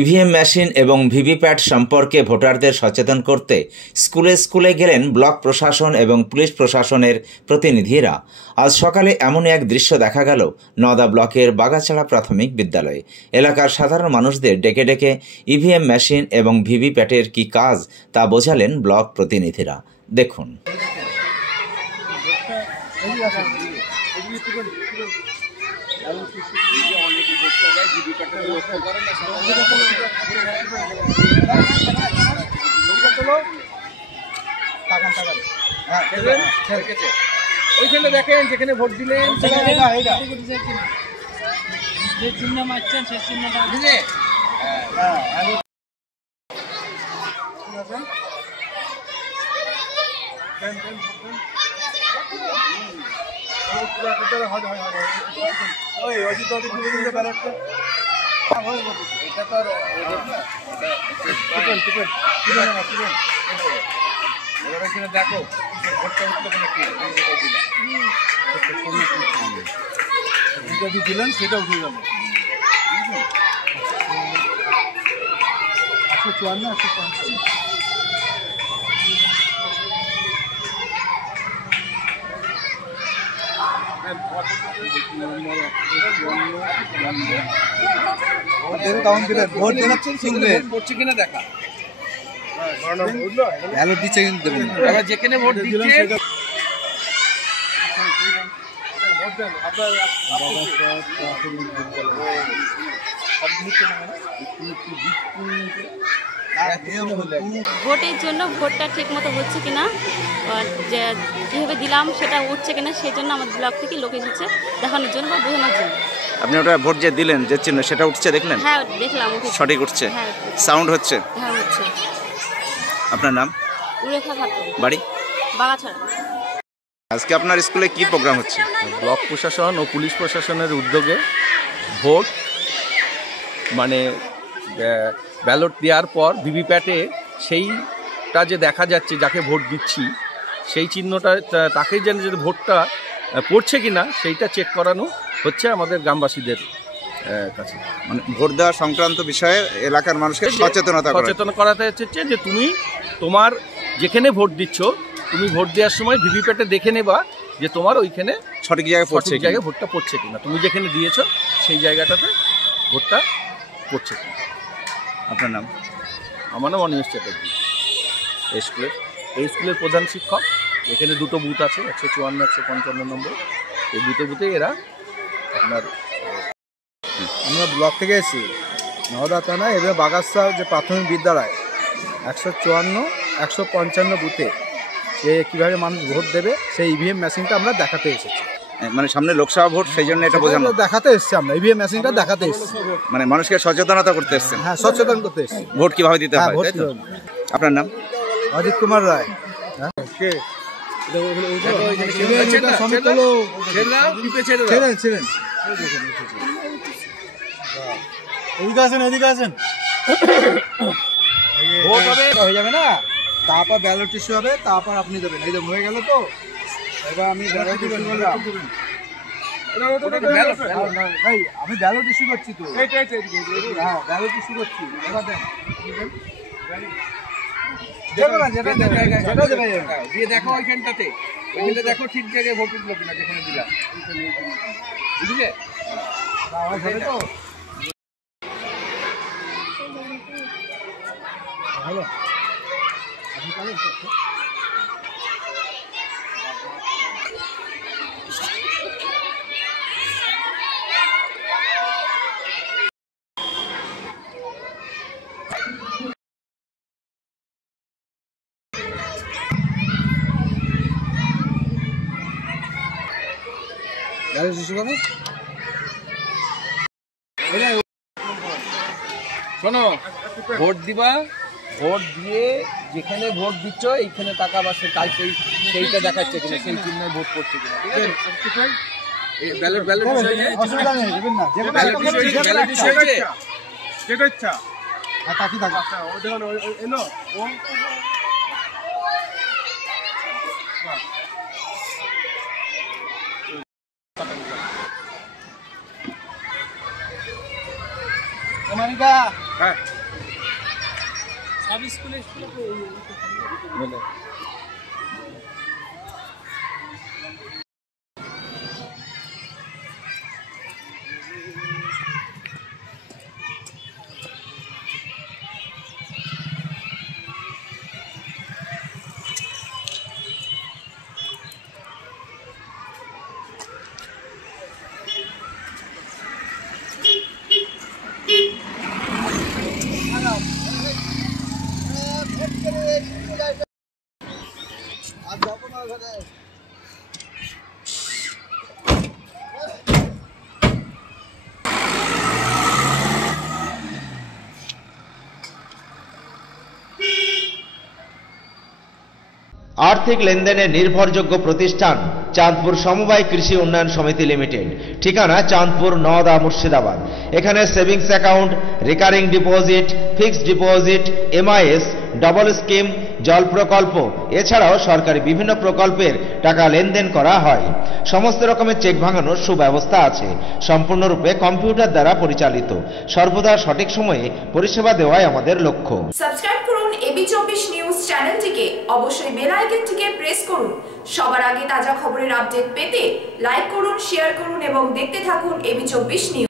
EVM machine এবং VVPAT সম্পর্কে ভোটারদের সচেতন করতে স্কুলে স্কুলে গেলেন ব্লক প্রশাসন এবং পুলিশ প্রশাসনের প্রতিনিধিরা। আজ সকালে এমন এক দৃশ্য দেখা গেল নওদা ব্লকের বাগাছড়া প্রাথমিক বিদ্যালয়ে। এলাকার সাধারণ মানুষদের ডেকে ডেকে ইভিএম মেশিন এবং ভিভিপ্যাটের কি কাজ তা বোঝালেন ব্লক প্রতিনিধিরা। দেখুন। ওইখানে দেখেন যেখানে ভোট দিলেন যে চিহ্ন মারছেন সেই চিহ্নটা দেখো দিলেন সেটা উঠে যাবে 154 কিনা দেখা যেখানে ভোট দিচ্ছেন ভোটের জন্য ভোটটা ঠিক মতো হচ্ছে কিনা, যে কীভাবে দিলাম সেটা উঠছে কিনা, সেই জন্য আমাদের ব্লক থেকে লোক এসেছে দেখানোর জন্য বা বোঝানোর জন্য। আপনি ওটা ভোট যে দিলেন যে চিহ্ন সেটা উঠছে দেখলেন? হ্যাঁ দেখলাম, সঠিক উঠছে? হ্যাঁ সাউন্ড হচ্ছে? হ্যাঁ হচ্ছে। আপনার নাম? উরেখা খাতুন, বাড়ি বাগাছড়া। আজকে আপনার স্কুলে কি প্রোগ্রাম হচ্ছে? ব্লক প্রশাসন ও পুলিশ প্রশাসনের উদ্যোগে ভোট মানে ব্যালট দেওয়ার পর ভিভিপ্যাটে সেইটা যে দেখা যাচ্ছে যাকে ভোট দিচ্ছি সেই চিহ্নটা তাকেই যেন যদি ভোটটা পড়ছে কি না সেইটা চেক করানো হচ্ছে আমাদের গ্রামবাসীদের কাছে। মানে ভোট দেওয়া সংক্রান্ত বিষয়ে এলাকার মানুষকে সচেতন করাতে হচ্ছে যে তুমি তোমার যেখানে ভোট দিচ্ছ তুমি ভোট দেওয়ার সময় ভিভিপ্যাটে দেখে নেবা যে তোমার ওইখানে সঠিক জায়গায় ভোটটা পড়ছে কিনা, তুমি যেখানে দিয়েছো সেই জায়গাটাতে ভোটটা পড়ছে কিনা। আপনার নাম? আমার নাম অনিমেষ চ্যাটার্জি। এই স্কুলের প্রধান শিক্ষক। এখানে দুটো বুথ আছে, 154, 155 নম্বর। এই দুটো বুথে এরা আপনার আমরা ব্লক থেকে এসেছি নওদা থানা এবং বাগাছড়া যে প্রাথমিক বিদ্যালয় 154, 155 বুথে যে কীভাবে মানুষ ভোট দেবে সেই ইভিএম মেশিনটা আমরা দেখাতে এসেছি। মানে সামনে লোকসভা ভোট, সেই জন্য এটা বোঝানো দেখাতে এসেছি আমরা, ইভিএম মেশিনটা দেখাতে এসেছি। মানে মানুষকে সচেতনতা করতে এসেছেন? হ্যাঁ, সচেতন করতে এসেছি ভোট কিভাবে দিতে হয়। আপনার নাম? অজিত কুমার রায়। এদিকে আসেন হয়ে যাবে না, তারপর ব্যালট ইস্যু হবে, তারপর আপনি দেবেন। এই যে হয়ে গেল তো, এবার আমি ব্যালট ইস্যু করলাম। আমি ব্যালট ইস্যু করছি তো। হ্যাঁ, ব্যালট ইস্যু করছি। এবার দেন দিয়ে দেখো ওইখানটাতে, ওইখানে দেখো ঠিক জায়গায় ভোট উঠলো কিনা যেখানে দিলাম, বুঝলে? তো হ্যালো, শোনো, ভোট দিবা, ভোট দিয়ে যেখানে ভোট দিচ্ছ এইখানে টাকা বা সেইটা দেখাচ্ছে কিনা, সেই চিহ্নে ভোট পড়ছে কিনা। ঠিক আছে? America. হ্যাঁ আর্থিক লেনদেনে নির্ভরযোগ্য প্রতিষ্ঠান চাঁদপুর সমবায় কৃষি উন্নয়ন সমিতি লিমিটেড। ঠিকানা চাঁদপুর নওদা মুর্শিদাবাদ। এখানে savings account, recurring deposit, fixed deposit, MIS, double scheme, জল প্রকল্প এছাড়াও সরকারি বিভিন্ন প্রকল্পের টাকা লেনদেন করা হয়। সমস্ত রকমের চেক ভাঙানোর সুব্যবস্থা আছে। সম্পূর্ণরূপে কম্পিউটার দ্বারা পরিচালিত। সর্বদা সঠিক সময়ে পরিষেবা দেওয়াই আমাদের লক্ষ্য। সাবস্ক্রাইব করুন এবি24 নিউজ চ্যানেলটিকে, অবশ্যই বেল আইকনটিকে প্রেস করুন। সবার আগে তাজা খবরের আপডেট পেতে লাইক করুন, শেয়ার করুন এবং দেখতে থাকুন এবি24 নিউজ।